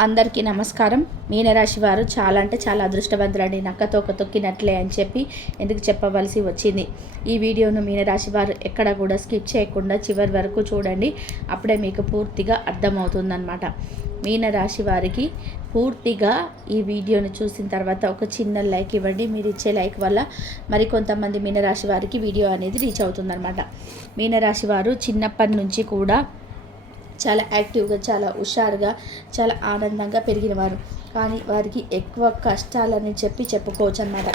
అందరికీ నమస్కారం. మీనరాశి వారు చాలా అంటే చాలా అదృష్టవంతులండి. నక్కతోక తొక్కినట్లే అని చెప్పి ఎందుకు చెప్పవలసి వచ్చింది? ఈ వీడియోను మీనరాశి వారు ఎక్కడ కూడా స్కిప్ చేయకుండా చివరి వరకు చూడండి. అప్పుడే మీకు పూర్తిగా అర్థమవుతుందన్నమాట. మీనరాశి వారికి పూర్తిగా ఈ వీడియోను చూసిన తర్వాత ఒక చిన్న లైక్ ఇవ్వండి. మీరు ఇచ్చే లైక్ వల్ల మరి కొంతమంది మీనరాశి వారికి వీడియో అనేది రీచ్ అవుతుందన్నమాట. మీనరాశి వారు చిన్నప్పటి నుంచి కూడా చాలా యాక్టివ్గా చాలా హుషారుగా చాలా ఆనందంగా పెరిగినవారు. కానీ వారికి ఎక్కువ కష్టాలని చెప్పి చెప్పుకోవచ్చు అన్నమాట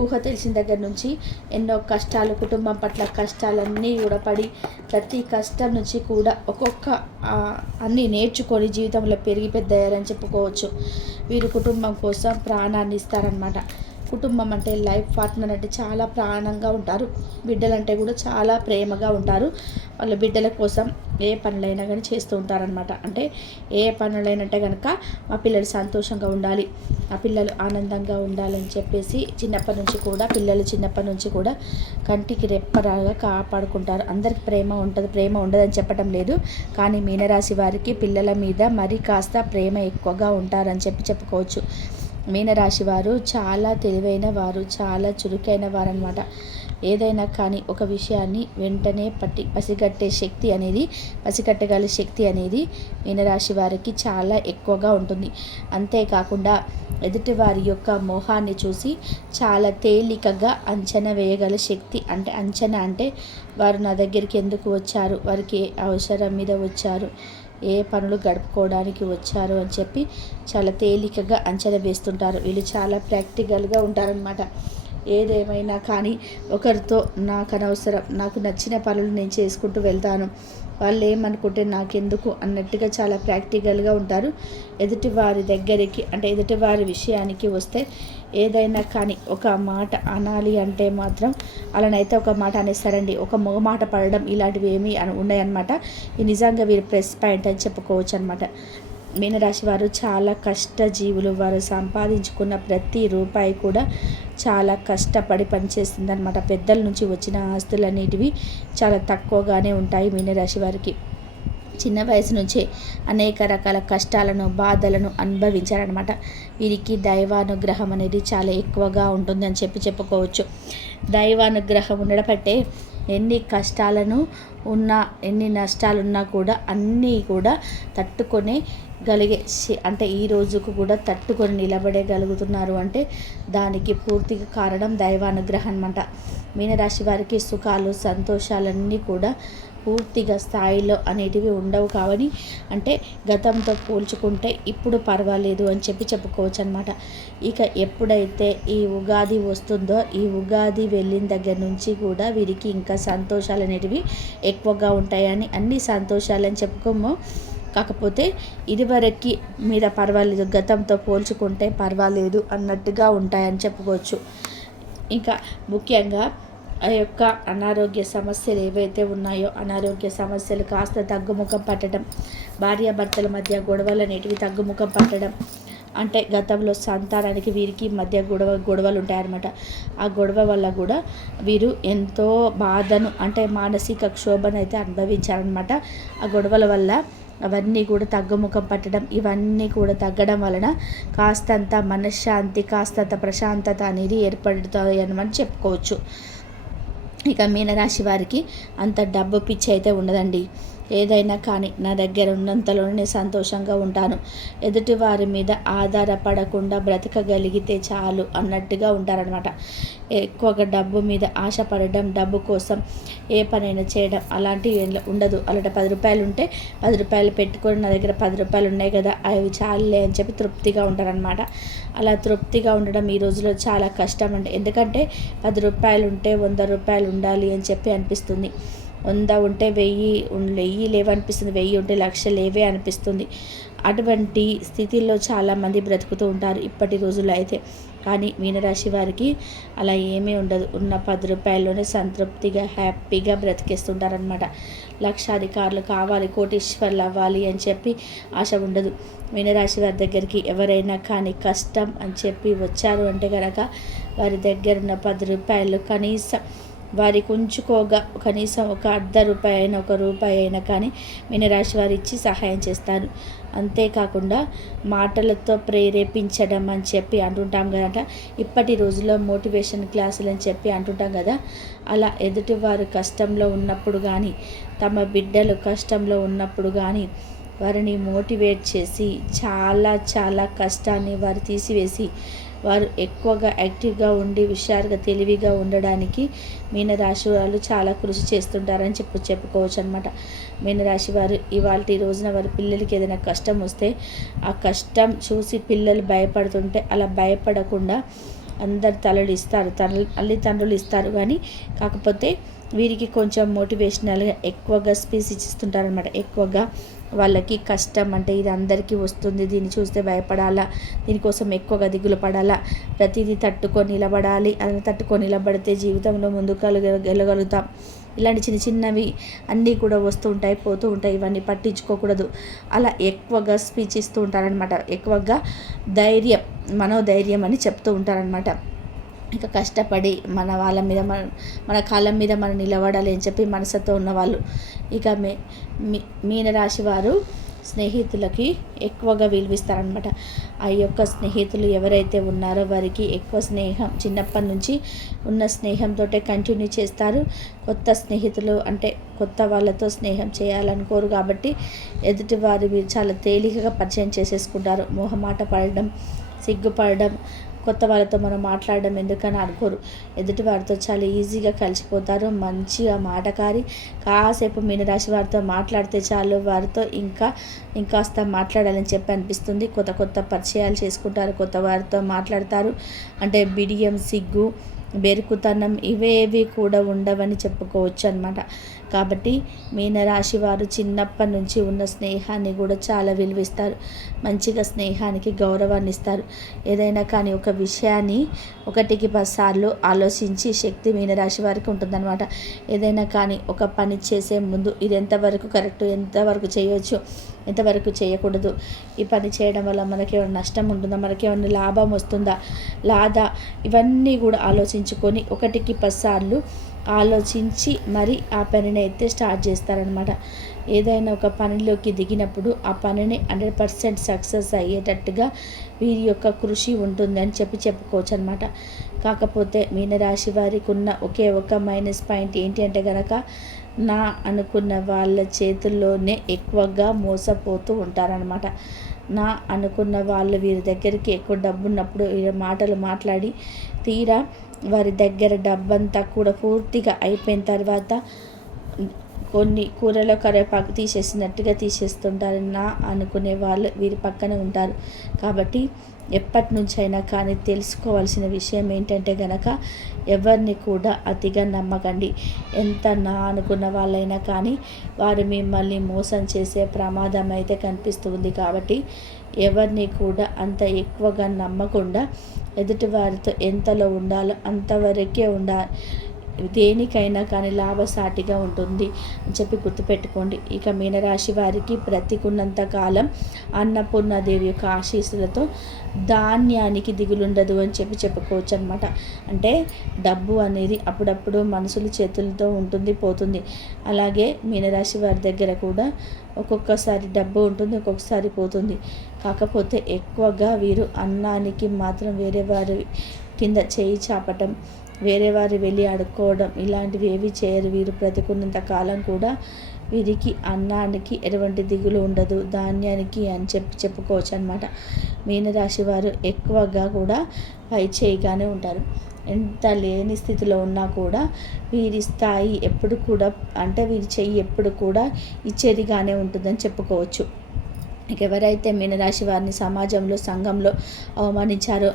ఊహ తెలిసిన దగ్గర నుంచి ఎన్నో కష్టాలు కుటుంబం పట్ల కష్టాలన్నీ కూడా పడి ప్రతి కష్టం నుంచి కూడా ఒక్కొక్క అన్నీ నేర్చుకొని జీవితంలో పెరిగి పెద్దయ్యారని చెప్పుకోవచ్చు. వీరు కుటుంబం కోసం ప్రాణాన్ని ఇస్తారనమాట కుటుంబం అంటే లైఫ్ పార్ట్నర్ అంటే చాలా ప్రాణంగా ఉంటారు. బిడ్డలంటే కూడా చాలా ప్రేమగా ఉంటారు. వాళ్ళ బిడ్డల కోసం ఏ పనులైనా కానీ చేస్తూ ఉంటారనమాట అంటే ఏ పనులైనంటే కనుక మా పిల్లలు సంతోషంగా ఉండాలి. ఆ పిల్లలు ఆనందంగా ఉండాలని చెప్పేసి చిన్నప్పటి నుంచి కూడా పిల్లలు చిన్నప్పటి నుంచి కూడా కంటికి రెప్పరాగా కాపాడుకుంటారు. అందరికి ప్రేమ ఉంటుంది ప్రేమ ఉండదని చెప్పడం లేదు. కానీ మీనరాశి వారికి పిల్లల మీద మరి కాస్త ప్రేమ ఎక్కువగా ఉంటారని చెప్పి చెప్పుకోవచ్చు. మీనరాశి వారు చాలా తెలివైన వారు చాలా చురుకైన వారు అనమాట ఏదైనా కానీ ఒక విషయాన్ని వెంటనే పట్టి పసిగట్టే శక్తి అనేది పసిగట్టగల శక్తి అనేది మీనరాశి వారికి చాలా ఎక్కువగా ఉంటుంది. అంతేకాకుండా ఎదుటి వారి యొక్క మోహాన్ని చూసి చాలా తేలికగా అంచనా వేయగల శక్తి అంటే అంచనా అంటే వారు నా దగ్గరికి ఎందుకు వచ్చారు? వారికి అవసరం మీద వచ్చారు? ఏ పనులు గడుపుకోవడానికి వచ్చారు అని చెప్పి చాలా తేలికగా అంచనా వేస్తుంటారు. వీళ్ళు చాలా ప్రాక్టికల్గా ఉంటారనమాట ఏదేమైనా కానీ ఒకరితో నాకు అనవసరం నాకు నచ్చిన పనులు నేను చేసుకుంటూ వెళ్తాను. వాళ్ళు ఏమనుకుంటే నాకెందుకు అన్నట్టుగా చాలా ప్రాక్టికల్గా ఉంటారు. ఎదుటి వారి దగ్గరికి అంటే ఎదుటి వారి విషయానికి వస్తే ఏదైనా కానీ ఒక మాట అనాలి అంటే మాత్రం అలానైతే ఒక మాట అనేస్తారండి. ఒక మగ మాట పడడం ఇలాంటివి ఏమీ అని ఉన్నాయన్నమాట. ఇది నిజంగా వీరు ప్రెస్ పాయింట్ అని చెప్పుకోవచ్చు అనమాట మీనరాశి వారు చాలా కష్టజీవులు. వారు సంపాదించుకున్న ప్రతి రూపాయి కూడా చాలా కష్టపడి పనిచేస్తుంది అనమాట పెద్దల నుంచి వచ్చిన ఆస్తులన్నిటివి చాలా తక్కువగానే ఉంటాయి మీనరాశి వారికి. చిన్న వయసు నుంచే అనేక రకాల కష్టాలను బాధలను అనుభవించారనమాట వీరికి దైవానుగ్రహం అనేది చాలా ఎక్కువగా ఉంటుందని చెప్పి చెప్పుకోవచ్చు. దైవానుగ్రహం ఉండబట్టే ఎన్ని కష్టాలను ఉన్నా ఎన్ని నష్టాలున్నా కూడా అన్నీ కూడా తట్టుకొని గలిగే అంటే ఈ రోజుకు కూడా తట్టుకొని నిలబడగలుగుతున్నారు అంటే దానికి పూర్తిగా కారణం దైవానుగ్రహం అనమాట మీనరాశి వారికి సుఖాలు సంతోషాలన్నీ కూడా పూర్తిగా స్థాయిలో అనేటివి ఉండవు కావని అంటే గతంతో పోల్చుకుంటే ఇప్పుడు పర్వాలేదు అని చెప్పి చెప్పుకోవచ్చు అనమాట ఇక ఎప్పుడైతే ఈ ఉగాది వస్తుందో ఈ ఉగాది వెళ్ళిన దగ్గర నుంచి కూడా వీరికి ఇంకా సంతోషాలు అనేటివి ఎక్కువగా ఉంటాయని అన్ని సంతోషాలని చెప్పుకోమో. కాకపోతే ఇదివరకు మీద పర్వాలేదు గతంతో పోల్చుకుంటే పర్వాలేదు అన్నట్టుగా ఉంటాయని చెప్పుకోవచ్చు. ఇంకా ముఖ్యంగా ఆ యొక్క అనారోగ్య సమస్యలు ఏవైతే ఉన్నాయో అనారోగ్య సమస్యలు కాస్త తగ్గుముఖం పట్టడం భార్యాభర్తల మధ్య గొడవలు అనేటివి తగ్గుముఖం పట్టడం అంటే గతంలో సంతానానికి వీరికి మధ్య గొడవ గొడవలు ఉంటాయన్నమాట. ఆ గొడవ వల్ల కూడా వీరు ఎంతో బాధను అంటే మానసిక క్షోభను అయితే అనుభవించారనమాట ఆ గొడవల వల్ల అవన్నీ కూడా తగ్గుముఖం పట్టడం ఇవన్నీ కూడా తగ్గడం వలన కాస్తంత మనశ్శాంతి కాస్తంత ప్రశాంతత అనేది ఏర్పడుతుంది అని చెప్పుకోవచ్చు. ఇక మీనరాశి వారికి అంత డబ్బు పిచ్చి అయితే ఉండదండి. ఏదైనా కానీ నా దగ్గర ఉన్నంతలోనే నేను సంతోషంగా ఉంటాను. ఎదుటి వారి మీద ఆధారపడకుండా బ్రతకగలిగితే చాలు అన్నట్టుగా ఉంటారనమాట ఎక్కువగా డబ్బు మీద ఆశపడడం డబ్బు కోసం ఏ పనైనా చేయడం అలాంటివి ఉండదు. అలాంటి పది రూపాయలు ఉంటే పది రూపాయలు పెట్టుకొని నా దగ్గర పది రూపాయలు ఉన్నాయి కదా అవి చాలులే అని చెప్పి తృప్తిగా ఉంటారనమాట అలా తృప్తిగా ఉండడం ఈ రోజులో చాలా కష్టం అండి. ఎందుకంటే పది రూపాయలు ఉంటే వంద రూపాయలు ఉండాలి అని చెప్పి అనిపిస్తుంది. వంద ఉంటే వెయ్యి వెయ్యి లేవనిపిస్తుంది వెయ్యి ఉంటే లక్ష లేవే అనిపిస్తుంది. అటువంటి స్థితిలో చాలామంది బ్రతుకుతూ ఉంటారు ఇప్పటి రోజుల్లో అయితే. కానీ మీనరాశి వారికి అలా ఏమీ ఉండదు. ఉన్న పది రూపాయల్లోనే సంతృప్తిగా హ్యాపీగా బ్రతికేస్తుంటారనమాట లక్షాధికారులు కావాలి కోటీశ్వర్లు అవ్వాలి అని చెప్పి ఆశ ఉండదు. మీనరాశి వారి దగ్గరికి ఎవరైనా కానీ కష్టం అని చెప్పి వచ్చారు అంటే కనుక వారి దగ్గర ఉన్న పది రూపాయలు కనీసం వారికి ఉంచుకోగా కనీసం ఒక అర్ధ రూపాయి అయినా ఒక రూపాయి అయినా కానీ మీనరాశి వారు ఇచ్చి సహాయం చేస్తారు. అంతేకాకుండా మాటలతో ప్రేరేపించడం అని చెప్పి అంటుంటాం కదా ఇప్పటి రోజుల్లో మోటివేషన్ క్లాసులు అని చెప్పి అంటుంటాం కదా. అలా ఎదుటివారు కష్టంలో ఉన్నప్పుడు కానీ తమ బిడ్డలు కష్టంలో ఉన్నప్పుడు కానీ వారిని మోటివేట్ చేసి చాలా చాలా కష్టాన్ని వారు తీసివేసి వారు ఎక్కువగా యాక్టివ్గా ఉండి హుషారుగా తెలివిగా ఉండడానికి మీనరాశి వాళ్ళు చాలా కృషి చేస్తుంటారని చెప్పు చెప్పుకోవచ్చు అనమాట మీనరాశి వారు ఇవాళ రోజున వారి పిల్లలకి ఏదైనా కష్టం వస్తే ఆ కష్టం చూసి పిల్లలు భయపడుతుంటే అలా భయపడకుండా అందరు తలలు ఇస్తారు. తల్లి తల్లిదండ్రులు ఇస్తారు కానీ కాకపోతే వీరికి కొంచెం మోటివేషనల్గా ఎక్కువగా స్పీచ్ ఇస్తుంటారనమాట ఎక్కువగా వాళ్ళకి కష్టం అంటే ఇది అందరికీ వస్తుంది దీన్ని చూస్తే భయపడాలా దీనికోసం ఎక్కువగా దిగులు పడాలా ప్రతిదీ తట్టుకొని నిలబడాలి అలా తట్టుకొని నిలబడితే జీవితంలో ముందుకు వెళ్ళగలుగుతాం. ఇలాంటి చిన్న చిన్నవి అన్నీ కూడా వస్తూ ఉంటాయి పోతూ ఉంటాయి ఇవన్నీ పట్టించుకోకూడదు. అలా ఎక్కువగా స్పీచ్ ఇస్తూ ఉంటారనమాట ఎక్కువగా ధైర్యం మనోధైర్యం అని చెప్తూ ఉంటారనమాట ఇక కష్టపడి మన వాళ్ళ మీద మన మన కాళ్ళ మీద మనం నిలబడాలి అని చెప్పి మనసుతో ఉన్నవాళ్ళు ఇక మే మీనరాశి వారు స్నేహితులకి ఎక్కువగా విలువిస్తారనమాట ఆ యొక్క స్నేహితులు ఎవరైతే ఉన్నారో వారికి ఎక్కువ స్నేహం చిన్నప్పటి నుంచి ఉన్న స్నేహంతో కంటిన్యూ చేస్తారు. కొత్త స్నేహితులు అంటే కొత్త వాళ్ళతో స్నేహం చేయాలనుకోరు కాబట్టి ఎదుటి వారి చాలా తేలికగా పరిచయం చేసేసుకుంటారు. మొహమాట పడడం సిగ్గుపడడం కొత్త వాళ్ళతో మనం మాట్లాడడం ఎందుకని అనుకోరు. ఎదుటి వారితో చాలా ఈజీగా కలిసిపోతారు. మంచిగా మాటకారి కాసేపు మీనరాశి వారితో మాట్లాడితే చాలు. వారితో ఇంకా ఇంకాస్త మాట్లాడాలని చెప్పి అనిపిస్తుంది. కొత్త కొత్త పరిచయాలు చేసుకుంటారు. కొత్త వారితో మాట్లాడతారు. అంటే బిడియం సిగ్గు బెరుకుతనం ఇవేవి కూడా ఉండవని చెప్పుకోవచ్చు అనమాట కాబట్టి మీనరాశి వారు చిన్నప్పటి నుంచి ఉన్న స్నేహాన్ని కూడా చాలా విలువిస్తారు. మంచిగా స్నేహానికి గౌరవాన్ని ఇస్తారు. ఏదైనా కానీ ఒక విషయాన్ని ఒకటికి పదిసార్లు ఆలోచించి శక్తి మీనరాశి వారికి ఉంటుందన్నమాట. ఏదైనా కానీ ఒక పని చేసే ముందు ఇది ఎంతవరకు కరెక్ట్ ఎంతవరకు చేయవచ్చు ఎంతవరకు చేయకూడదు? ఈ పని చేయడం వల్ల మనకేమైనా నష్టం ఉంటుందా? మనకేమైనా లాభం వస్తుందా? లాదా? ఇవన్నీ కూడా ఆలోచించుకొని ఒకటికి పదిసార్లు ఆలోచించి మరి ఆ పనిని అయితే స్టార్ట్ చేస్తారనమాట ఏదైనా ఒక పనిలోకి దిగినప్పుడు ఆ పనిని హండ్రెడ్ పర్సెంట్ సక్సెస్ అయ్యేటట్టుగా వీరి యొక్క కృషి ఉంటుందని చెప్పి చెప్పుకోవచ్చు అనమాట కాకపోతే మీనరాశి వారికి ఉన్న ఒకే ఒక మైనస్ పాయింట్ ఏంటి అంటే కనుక నా అనుకున్న వాళ్ళ చేతుల్లోనే ఎక్కువగా మోసపోతూ ఉంటారనమాట నా అనుకున్న వాళ్ళు వీరి దగ్గరికి ఎక్కువ డబ్బు ఉన్నప్పుడు మాటలు మాట్లాడి తీరా వారి దగ్గర డబ్బంతా కూడా పూర్తిగా అయిపోయిన తర్వాత కొన్ని కూరలో కరివేపాకు తీసేసినట్టుగా తీసేస్తుంటారు. నా అనుకునే వాళ్ళు వీరి పక్కన ఉంటారు. కాబట్టి ఎప్పటి నుంచైనా కానీ తెలుసుకోవాల్సిన విషయం ఏంటంటే గనక ఎవరిని కూడా అతిగా నమ్మకండి. ఎంత నా అనుకున్న వాళ్ళైనా కానీ వారు మిమ్మల్ని మోసం చేసే ప్రమాదం అయితే కనిపిస్తుంది కాబట్టి ఎవరిని కూడా అంత ఎక్కువగా నమ్మకుండా ఎదుటి వారితో ఎంతలో ఉండాలో అంతవరకే ఉండాలి దేనికైనా కానీ లాభసాటిగా ఉంటుంది అని చెప్పి గుర్తుపెట్టుకోండి. ఇక మీనరాశి వారికి బ్రతికున్నంత కాలం అన్నపూర్ణాదేవి యొక్క ఆశీస్సులతో ధాన్యానికి దిగులుండదు అని చెప్పి చెప్పుకోవచ్చు అనమాట అంటే డబ్బు అనేది అప్పుడప్పుడు మనుషుల చేతులతో ఉంటుంది పోతుంది. అలాగే మీనరాశి వారి దగ్గర కూడా ఒక్కొక్కసారి డబ్బు ఉంటుంది ఒక్కొక్కసారి పోతుంది. కాకపోతే ఎక్కువగా వీరు అన్నానికి మాత్రం వేరే వారి కింద చేయి చాపటం వేరే వారు వెళ్ళి అడుక్కోవడం ఇలాంటివి ఏవి చేయరు. వీరు బ్రతుకున్నంత కాలం కూడా వీరికి అన్నానికి ఎటువంటి దిగులు ఉండదు. ధాన్యానికి అని చెప్పి చెప్పుకోవచ్చు అనమాట మీనరాశి వారు ఎక్కువగా కూడా పై చేయిగానే ఉంటారు. ఎంత లేని స్థితిలో ఉన్నా కూడా వీరి స్థాయి ఎప్పుడు కూడా అంటే వీరి చెయ్యి ఎప్పుడు కూడా ఇచ్చేదిగానే ఉంటుందని చెప్పుకోవచ్చు. ఎవరైతే మీనరాశి వారిని సమాజంలో సంఘంలో అవమానించారో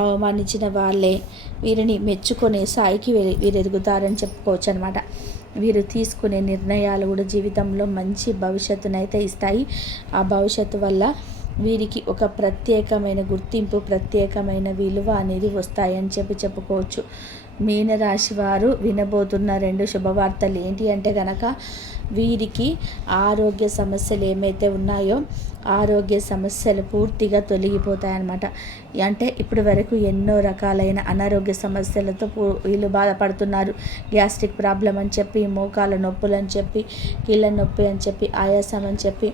అవమానించిన వాళ్ళే వీరిని మెచ్చుకునే స్థాయికి వీరు ఎదుగుతారని చెప్పుకోవచ్చు అనమాట వీరు తీసుకునే నిర్ణయాలు కూడా జీవితంలో మంచి భవిష్యత్తునైతే ఇస్తాయి. ఆ భవిష్యత్తు వల్ల వీరికి ఒక ప్రత్యేకమైన గుర్తింపు ప్రత్యేకమైన విలువ అనేది వస్తాయని చెప్పి చెప్పుకోవచ్చు. మీనరాశి వారు వినబోతున్న రెండు శుభవార్తలు ఏంటి అంటే కనుక వీరికి ఆరోగ్య సమస్యలు ఏమైతే ఉన్నాయో ఆరోగ్య సమస్యలు పూర్తిగా తొలగిపోతాయన్నమాట. అంటే ఇప్పటి వరకు ఎన్నో రకాలైన అనారోగ్య సమస్యలతో వీళ్ళు బాధపడుతున్నారు. గ్యాస్ట్రిక్ ప్రాబ్లం అని చెప్పి మోకాల నొప్పులు అని చెప్పి కీళ్ళ నొప్పి అని చెప్పి ఆయాసం అని చెప్పి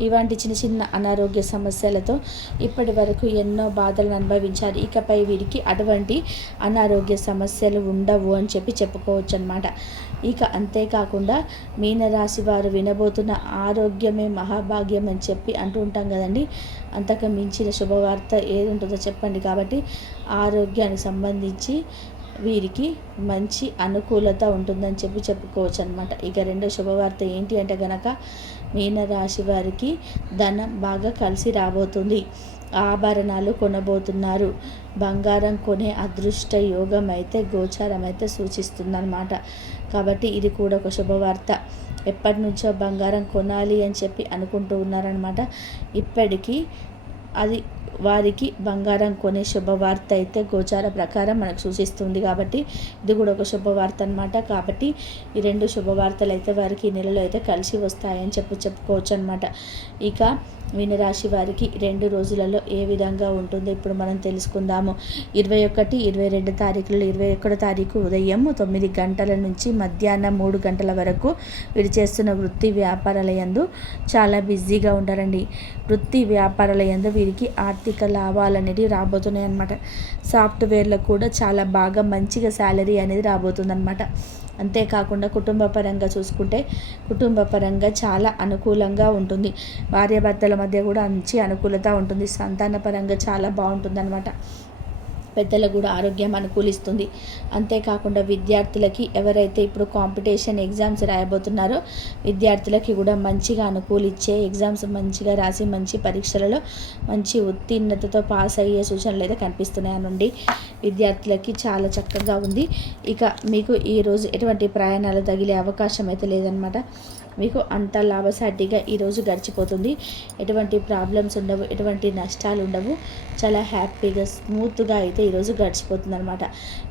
ఇలాంటి చిన్న చిన్న అనారోగ్య సమస్యలతో ఇప్పటి వరకు ఎన్నో బాధలను అనుభవించారు. ఇకపై వీరికి అటువంటి అనారోగ్య సమస్యలు ఉండవు అని చెప్పి చెప్పుకోవచ్చు అనమాట ఇక అంతేకాకుండా మీనరాశి వారు వినబోతున్న ఆరోగ్యమే మహాభాగ్యం అని చెప్పి అంటూ ఉంటాం కదండి. అంతకు మించిన శుభవార్త ఏది ఉంటుందో చెప్పండి. కాబట్టి ఆరోగ్యానికి సంబంధించి వీరికి మంచి అనుకూలత ఉంటుందని చెప్పి చెప్పుకోవచ్చు అనమాట ఇక రెండో శుభవార్త ఏంటి అంటే గనక మీనరాశి వారికి ధనం బాగా కలిసి రాబోతుంది. ఆభరణాలు కొనబోతున్నారు. బంగారం కొనే అదృష్ట యోగం అయితే గోచారం అయితే సూచిస్తుందన్నమాట. కాబట్టి ఇది కూడా ఒక శుభవార్త. ఎప్పటి నుంచో బంగారం కొనాలి అని చెప్పి అనుకుంటూ ఉన్నారనమాట ఇప్పటికీ అది వారికి బంగారం కొనే శుభవార్త అయితే గోచార ప్రకారం మనకు సూచిస్తుంది కాబట్టి ఇది కూడా ఒక శుభవార్త అనమాట కాబట్టి ఈ రెండు శుభవార్తలు అయితే వారికి ఈ నెలలో అయితే కలిసి వస్తాయని చెప్పి చెప్పుకోవచ్చు అనమాట ఇక మీనరాశి వారికి రెండు రోజులలో ఏ విధంగా ఉంటుందో ఇప్పుడు మనం తెలుసుకుందాము. ఇరవై ఒకటి ఇరవై రెండు తారీఖులలో ఇరవై ఒకటో తారీఖు ఉదయం తొమ్మిది గంటల నుంచి మధ్యాహ్నం మూడు గంటల వరకు వీరు చేస్తున్న వృత్తి వ్యాపారాల యందు చాలా బిజీగా ఉంటారండి వృత్తి వ్యాపారాల యందు వీరికి ఆర్థిక లాభాలు అనేవి రాబోతున్నాయి అన్నమాట సాఫ్ట్వేర్లో కూడా చాలా బాగా మంచిగా శాలరీ అనేది రాబోతుందన్నమాట. అంతేకాకుండా కుటుంబ పరంగా చూసుకుంటే కుటుంబ పరంగా చాలా అనుకూలంగా ఉంటుంది. భార్యాభర్తల మధ్య కూడా మంచి అనుకూలత ఉంటుంది. సంతాన పరంగా చాలా బాగుంటుంది అనమాట పెద్దలకు కూడా ఆరోగ్యం అనుకూలిస్తుంది. అంతేకాకుండా విద్యార్థులకి ఎవరైతే ఇప్పుడు కాంపిటీషన్ ఎగ్జామ్స్ రాయబోతున్నారో విద్యార్థులకి కూడా మంచిగా అనుకూలిచ్చే ఎగ్జామ్స్ మంచిగా రాసి మంచి పరీక్షలలో మంచి ఉత్తీర్ణతతో పాస్ అయ్యే సూచనలు అయితే కనిపిస్తున్నాయనండి విద్యార్థులకి చాలా చక్కగా ఉంది. ఇక మీకు ఈరోజు ఎటువంటి ప్రయాణాలు తగిలే అవకాశం అయితే లేదనమాట మీకు అంత లాభసాటిగా ఈరోజు గడిచిపోతుంది. ఎటువంటి ప్రాబ్లమ్స్ ఉండవు ఎటువంటి నష్టాలు ఉండవు. చాలా హ్యాపీగా స్మూత్గా అయితే ఈరోజు గడిచిపోతుంది అనమాట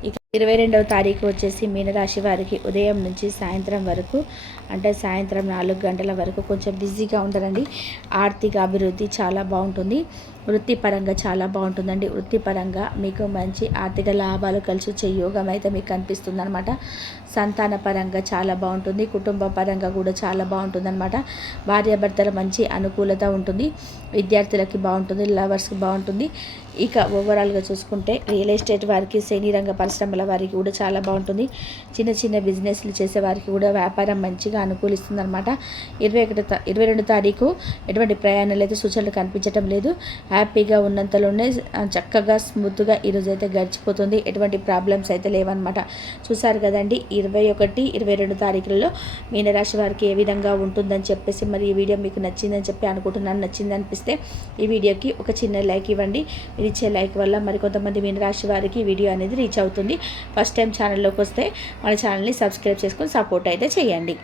ఇక ఇరవై రెండవ తారీఖు వచ్చేసి మీనరాశి వారికి ఉదయం నుంచి సాయంత్రం వరకు అంటే సాయంత్రం నాలుగు గంటల వరకు కొంచెం బిజీగా ఉంటారండి ఆర్థిక అభివృద్ధి చాలా బాగుంటుంది. వృత్తిపరంగా చాలా బాగుంటుందండి. వృత్తిపరంగా మీకు మంచి ఆర్థిక లాభాలు కలిసి వచ్చే యోగం అయితే మీకు కనిపిస్తుంది అనమాట సంతాన పరంగా చాలా బాగుంటుంది. కుటుంబ పరంగా కూడా చాలా బాగుంటుంది అనమాట భార్యాభర్తల మంచి అనుకూలత ఉంటుంది. విద్యార్థులకి బాగుంటుంది. లవర్స్కి బాగుంటుంది. ఇక ఓవరాల్గా చూసుకుంటే రియల్ ఎస్టేట్ వారికి శని రంగ పరిశ్రమల వారికి కూడా చాలా బాగుంటుంది. చిన్న చిన్న బిజినెస్లు చేసే వారికి కూడా వ్యాపారం మంచిగా అనుకూలిస్తుంది అనమాట ఇరవై ఒకటి ఇరవై రెండు తారీఖు ఎటువంటి ప్రయాణాలు అయితే సూచనలు కనిపించడం లేదు. హ్యాపీగా ఉన్నంతలోనే చక్కగా స్మూత్గా ఈరోజు అయితే గడిచిపోతుంది. ఎటువంటి ప్రాబ్లమ్స్ అయితే లేవన్నమాట. చూసారు కదండి ఇరవై ఒకటి ఇరవై రెండు తారీఖులలో మీనరాశి వారికి ఏ విధంగా ఉంటుందని చెప్పేసి మరి ఈ వీడియో మీకు నచ్చిందని చెప్పి అనుకుంటున్నాను. నచ్చింది అనిపిస్తే ఈ వీడియోకి ఒక చిన్న లైక్ ఇవ్వండి. మీరు ఇచ్చే లైక్ వల్ల మరి కొంతమంది మీనరాశి వారికి వీడియో అనేది రీచ్ అవుతుంది. ఫస్ట్ టైం ఛానల్లోకి వస్తే మన ఛానల్ని సబ్స్క్రైబ్ చేసుకొని సపోర్ట్ అయితే చేయండి.